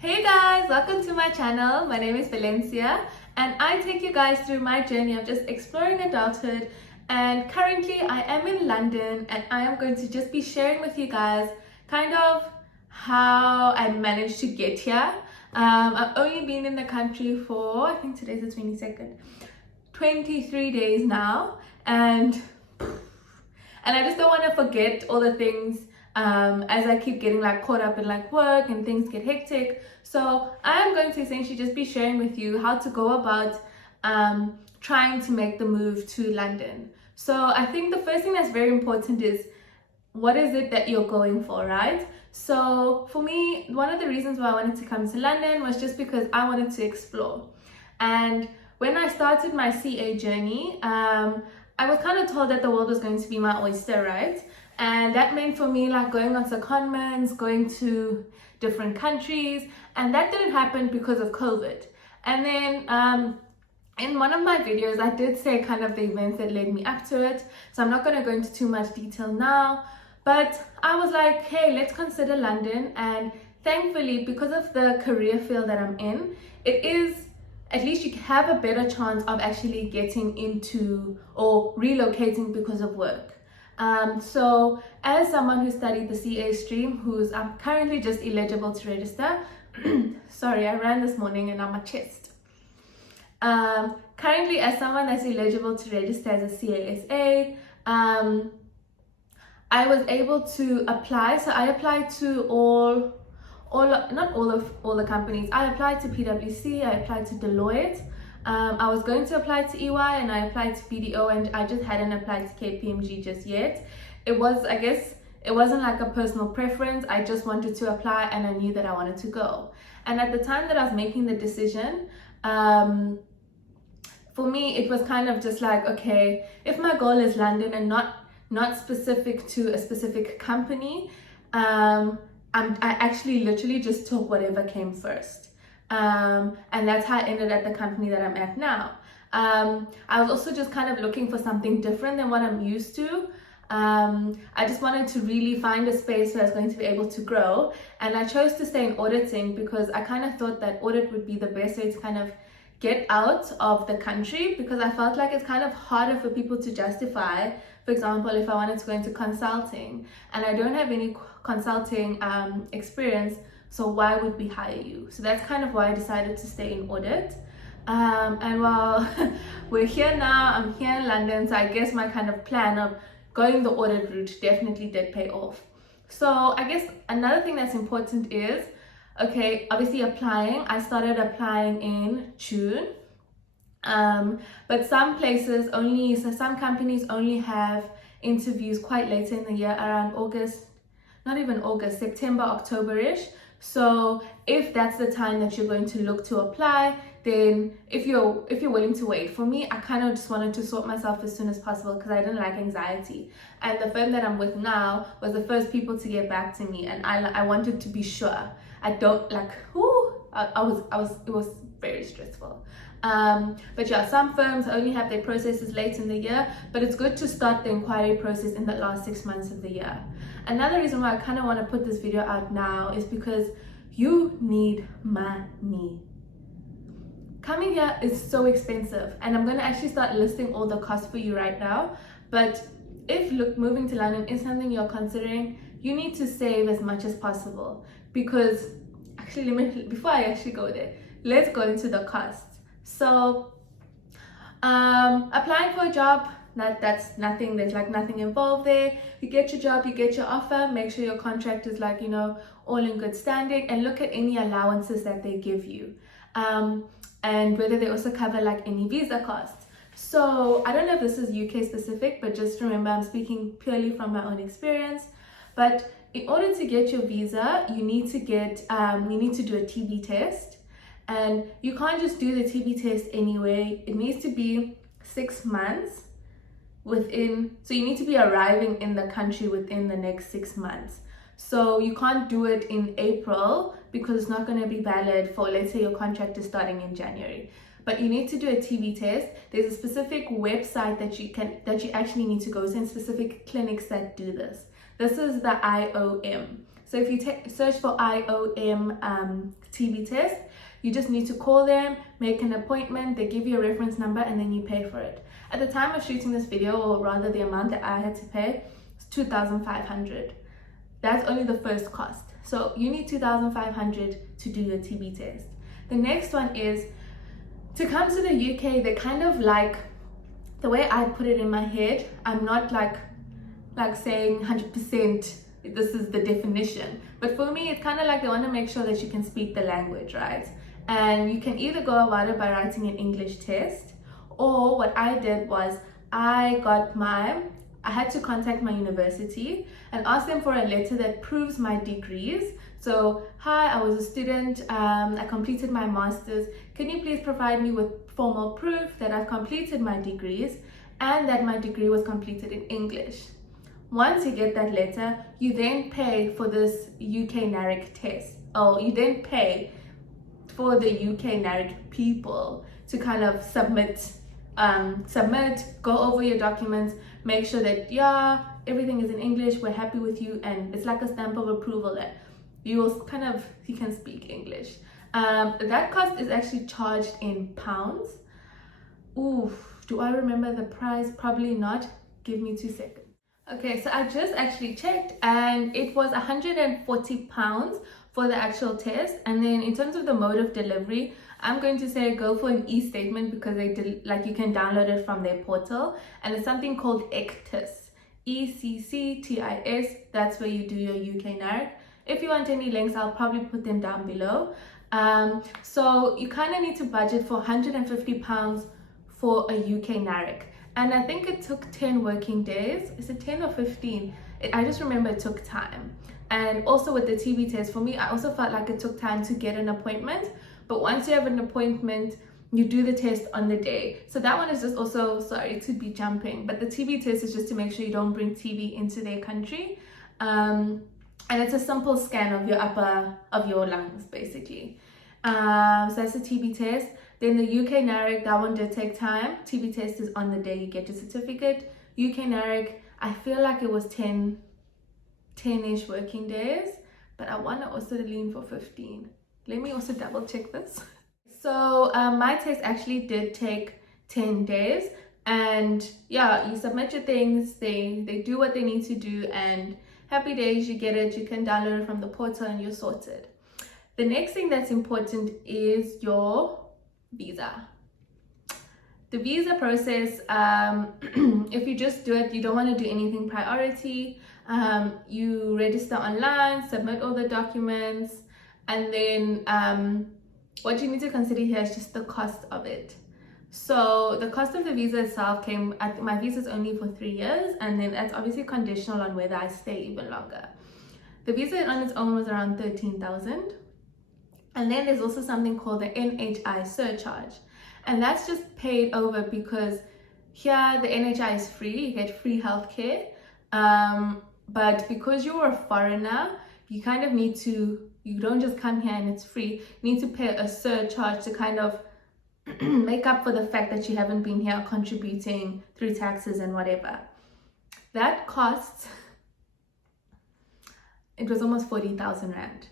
Hey guys, welcome to my channel. My name is Valencia and I take you guys through my journey of just exploring adulthood, and currently I am in London and I am going to just be sharing with you guys kind of how I managed to get here. I've only been in the country for, I think today's the 22nd, 23 days now, and I just don't want to forget all the things as I keep getting like caught up in like work and things get hectic. So I am going to essentially just be sharing with you how to go about trying to make the move to London. So I think the first thing that's very important is, what is it that you're going for, right? So for me, one of the reasons why I wanted to come to London was just because I wanted to explore. And when I started my CA journey, I was kind of told that the world was going to be my oyster, right? And that meant for me like going on secondments, going to different countries, and that didn't happen because of COVID. And then in one of my videos, I did say kind of the events that led me up to it. So I'm not going to go into too much detail now, but I was like, hey, let's consider London. And thankfully, because of the career field that I'm in, it is, at least you have a better chance of actually getting into or relocating because of work. So as someone who studied the CA stream, I'm currently just eligible to register. Sorry, I ran this morning and on my chest. Currently, as someone that's eligible to register as a CASA, I was able to apply. So I applied to not all the companies. I applied to PwC, I applied to Deloitte. I was going to apply to EY and I applied to BDO, and I just hadn't applied to KPMG just yet. It wasn't like a personal preference. I just wanted to apply and I knew that I wanted to go. And at the time that I was making the decision, for me, it was kind of just like, okay, if my goal is London and not specific to a specific company, I actually literally just took whatever came first. And that's how I ended at the company that I'm at now. I was also just kind of looking for something different than what I'm used to. I just wanted to really find a space where I was going to be able to grow, and I chose to stay in auditing because I kind of thought that audit would be the best way to kind of get out of the country, because I felt like it's kind of harder for people to justify. For example, if I wanted to go into consulting and I don't have any consulting experience, so why would we hire you? So that's kind of why I decided to stay in audit. And while we're here now, I'm here in London, so I guess my kind of plan of going the audit route definitely did pay off. So I guess another thing that's important is, okay, obviously applying. I started applying in June. But some companies only have interviews quite later in the year, around September, October-ish. So if that's the time that you're going to look to apply, then if you're willing to wait. For me, I kind of just wanted to sort myself as soon as possible because I didn't like anxiety. And the firm that I'm with now was the first people to get back to me, and I wanted to be sure. I don't like, it was very stressful. But yeah, some firms only have their processes late in the year, but it's good to start the inquiry process in the last 6 months of the year. Another reason why I kind of want to put this video out now is because you need money. Coming here is so expensive, and I'm going to actually start listing all the costs for you right now. But if moving to London is something you're considering, you need to save as much as possible, because actually, before I actually go there, let's go into the costs. So applying for a job, that's nothing, there's like nothing involved there. You get your job, you get your offer, make sure your contract is like, all in good standing, and look at any allowances that they give you, and whether they also cover like any visa costs. So I don't know if this is UK specific, but just remember I'm speaking purely from my own experience. But in order to get your visa, you need to do a TB test. And you can't just do the TB test anyway. It needs to be 6 months so you need to be arriving in the country within the next 6 months. So you can't do it in April because it's not going to be valid for, let's say your contract is starting in January. But you need to do a TB test. There's a specific website that you actually need to go to, and specific clinics that do this. This is the IOM. So if you search for IOM TB test, you just need to call them, make an appointment, they give you a reference number, and then you pay for it. At the time of shooting this video, or rather the amount that I had to pay, was 2,500. That's only the first cost. So you need 2,500 to do your TB test. The next one is to come to the UK. They kind of like, the way I put it in my head, I'm not like saying 100% this is the definition, but for me it's kind of like they want to make sure that you can speak the language, right? And you can either go about it by writing an English test, or what I did was I had to contact my university and ask them for a letter that proves my degrees. So, hi, I was a student, I completed my master's. Can you please provide me with formal proof that I've completed my degrees and that my degree was completed in English? Once you get that letter, you then pay for this UK NARIC test. Oh, you then pay for the UK NARIC people to kind of submit, go over your documents, make sure that, yeah, everything is in English, we're happy with you, and it's like a stamp of approval that you can speak English. That cost is actually charged in pounds. Oof, do I remember the price? Probably not. Give me 2 seconds. Okay, so I just actually checked and it was £140 for the actual test. And then in terms of the mode of delivery, I'm going to say go for an e-statement because you can download it from their portal, and it's something called ECTIS, ECCTIS. That's where you do your UK NARIC. If you want any links, I'll probably put them down below. So you kind of need to budget for £150 for a UK NARIC. And I think it took 10 working days. Is it 10 or 15? I just remember it took time. And also with the TB test, for me, I also felt like it took time to get an appointment. But once you have an appointment, you do the test on the day. So that one is just also, sorry to be jumping, but the TB test is just to make sure you don't bring TB into their country. And it's a simple scan of your lungs, basically. So that's the TB test. Then the UK NARIC, that one did take time. TB test is on the day you get your certificate. UK NARIC, I feel like it was 10-ish working days, but I want to also lean for 15. Let me also double check this. So my test actually did take 10 days, and yeah, you submit your things, they do what they need to do, and happy days, you get it, you can download it from the portal and you're sorted. The next thing that's important is your visa. The visa process, if you just do it, you don't want to do anything priority. You register online, submit all the documents, and then what you need to consider here is just the cost of it. So the cost of the visa itself my visa is only for 3 years, and then that's obviously conditional on whether I stay even longer. The visa on its own was around 13,000. And then there's also something called the NHI surcharge. And that's just paid over because here the NHI is free, you get free healthcare. But because you're a foreigner, you kind of need to, you don't just come here and it's free. You need to pay a surcharge to kind of make up for the fact that you haven't been here contributing through taxes and whatever. That costs, it was almost 40,000 Rand.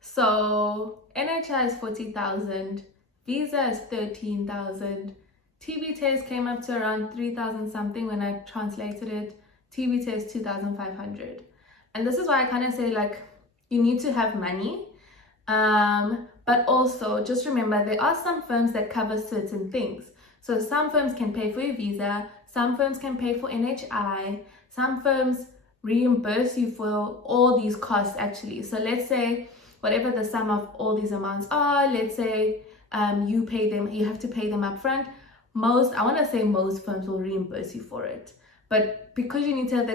So NHI is 40,000, visa is 13,000, TB test came up to around 3,000 something when I translated it, TB test 2,500. And this is why I kind of say, like, you need to have money, but also just remember there are some firms that cover certain things. So some firms can pay for your visa, some firms can pay for NHI, some firms reimburse you for all these costs actually. So let's say whatever the sum of all these amounts are, let's say you have to pay them up front. I want to say most firms will reimburse you for it. But because you need to have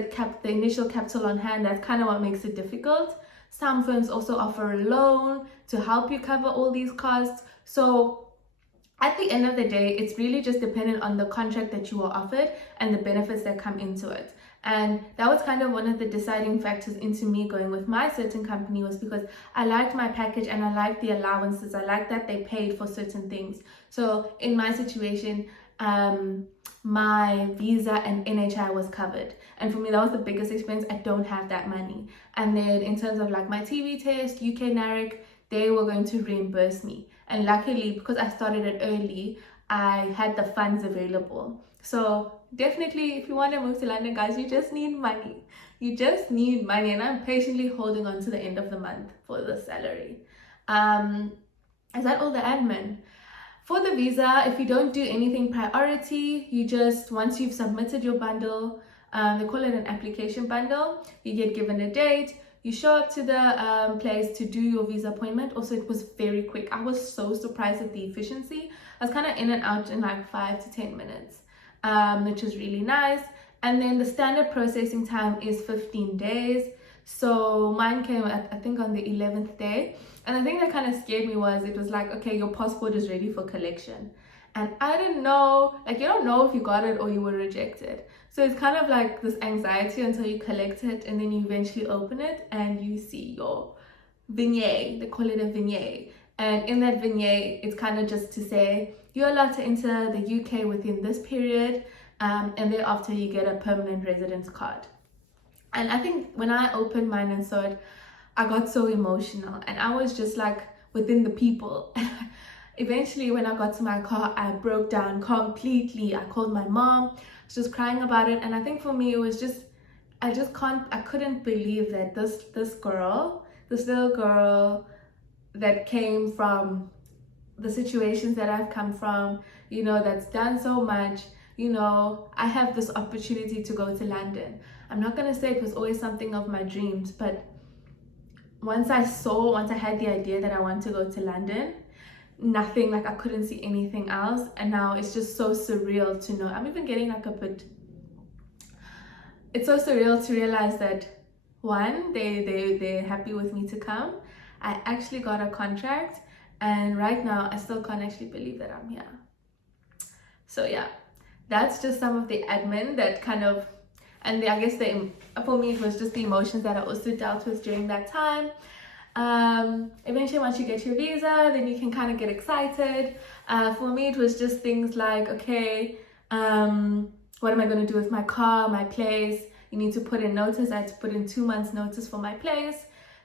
the initial capital on hand, that's kind of what makes it difficult. Some firms also offer a loan to help you cover all these costs. So at the end of the day, it's really just dependent on the contract that you are offered and the benefits that come into it. And that was kind of one of the deciding factors into me going with my certain company, was because I liked my package and I liked the allowances. I liked that they paid for certain things. So in my situation, my visa and NHI was covered. And for me, that was the biggest expense. I don't have that money. And then in terms of like my TB test, UK NARIC, they were going to reimburse me. And luckily, because I started it early, I had the funds available. So definitely, if you want to move to London, guys, you just need money. You just need money. And I'm patiently holding on to the end of the month for the salary. Is that all the admin? For the visa, if you don't do anything priority, you just, once you've submitted your bundle, they call it an application bundle, you get given a date, you show up to the place to do your visa appointment. Also, it was very quick. I was so surprised at the efficiency. I was kind of in and out in like 5 to 10 minutes, which was really nice. And then the standard processing time is 15 days. So mine came at, I think, on the 11th day. And the thing that kind of scared me was, it was like, okay, your passport is ready for collection. And I didn't know, like, you don't know if you got it or you were rejected. So it's kind of like this anxiety until you collect it, and then you eventually open it and you see your vignette. They call it a vignette. And in that vignette, it's kind of just to say, you're allowed to enter the UK within this period, and thereafter you get a permanent residence card. And I think when I opened mine and saw it, I got so emotional, and I was just like within the people. Eventually, when I got to my car, I broke down completely. I called my mom, I was just crying about it. And I think for me, it was just, I couldn't believe that this little girl that came from the situations that I've come from, you know, that's done so much, you know, I have this opportunity to go to London. I'm not gonna say it was always something of my dreams, but once I had the idea that I want to go to London, nothing, like I couldn't see anything else. And now it's just so surreal to know. I'm even getting like a bit, it's so surreal to realize that one, they're happy with me to come. I actually got a contract, and right now I still can't actually believe that I'm here. So yeah, that's just some of the admin that kind of, and I guess for me, it was just the emotions that I also dealt with during that time. Eventually, once you get your visa, then you can kind of get excited. For me, it was just things like, okay, what am I going to do with my car, my place? You need to put in notice. I had to put in 2 months notice for my place.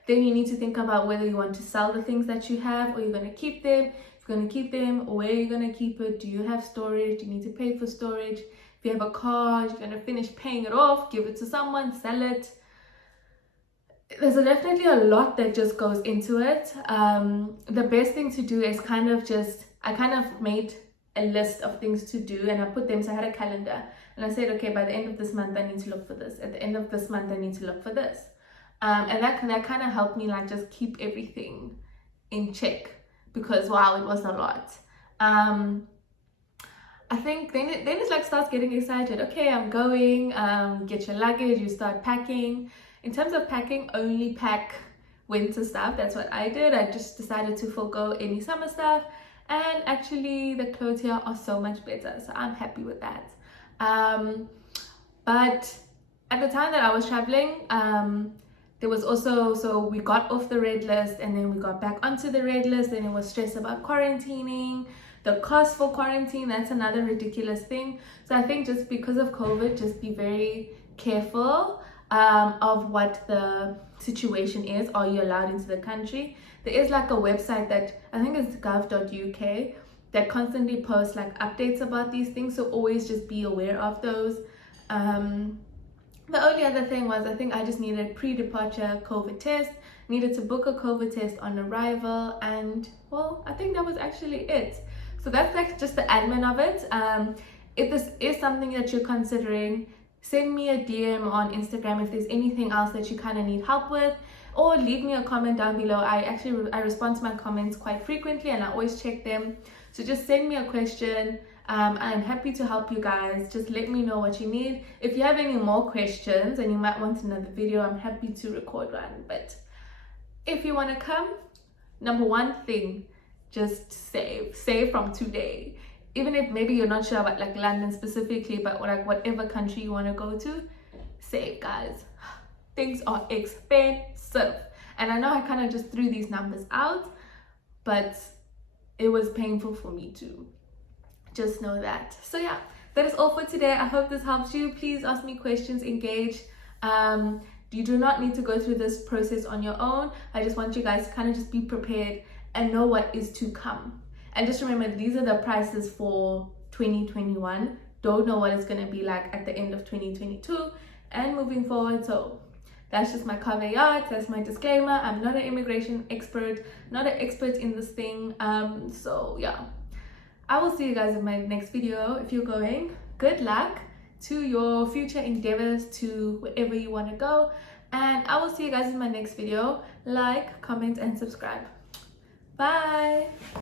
Then you need to think about whether you want to sell the things that you have, or you're going to keep them. If you're going to keep them, where are you going to keep it? Do you have storage? Do you need to pay for storage? If you have a car, you're going to finish paying it off, give it to someone, sell it. There's definitely a lot that just goes into it. The best thing to do is I kind of made a list of things to do, and I put them, so I had a calendar, and I said, okay, by the end of this month, I need to look for this. At the end of this month, I need to look for this. And that kind of helped me like just keep everything in check, because wow, it was a lot. I think then it's like starts getting excited. Okay, I'm going, get your luggage, you start packing. In terms of packing, only pack winter stuff. That's what I did. I just decided to forego any summer stuff. And actually the clothes here are so much better. So I'm happy with that. But at the time that I was traveling, there was also, so we got off the red list, and then we got back onto the red list, and it was stress about quarantining. The cost for quarantine, that's another ridiculous thing. So I think just because of COVID, just be very careful of what the situation is. Are you allowed into the country? There is like a website that I think it's gov.uk that constantly posts like updates about these things, so always just be aware of those. The only other thing was, I think I just needed pre-departure COVID test, needed to book a COVID test on arrival, and well, I think that was actually it. So that's like just the admin of it. If this is something that you're considering, send me a DM on Instagram if there's anything else that you kind of need help with, or leave me a comment down below. I respond to my comments quite frequently, and I always check them. So just send me a question. I'm happy to help you guys. Just let me know what you need. If you have any more questions and you might want another video, I'm happy to record one. But if you want to come, number one thing, just save from today. Even if maybe you're not sure about like London specifically, but like whatever country you want to go to, save, guys. Things are expensive. And I know I kind of just threw these numbers out, but it was painful for me to just know that. So yeah, that is all for today. I hope this helps you. Please ask me questions, engage. You do not need to go through this process on your own. I just want you guys to kind of just be prepared and know what is to come. And just remember, these are the prices for 2021. Don't know what it's going to be like at the end of 2022 and moving forward. So that's just my caveat, that's my disclaimer. I'm not an immigration expert, not an expert in this thing. So yeah, I will see you guys in my next video. If you're going, good luck to your future endeavors, to wherever you want to go, and I will see you guys in my next video. Like, comment, and subscribe. Bye.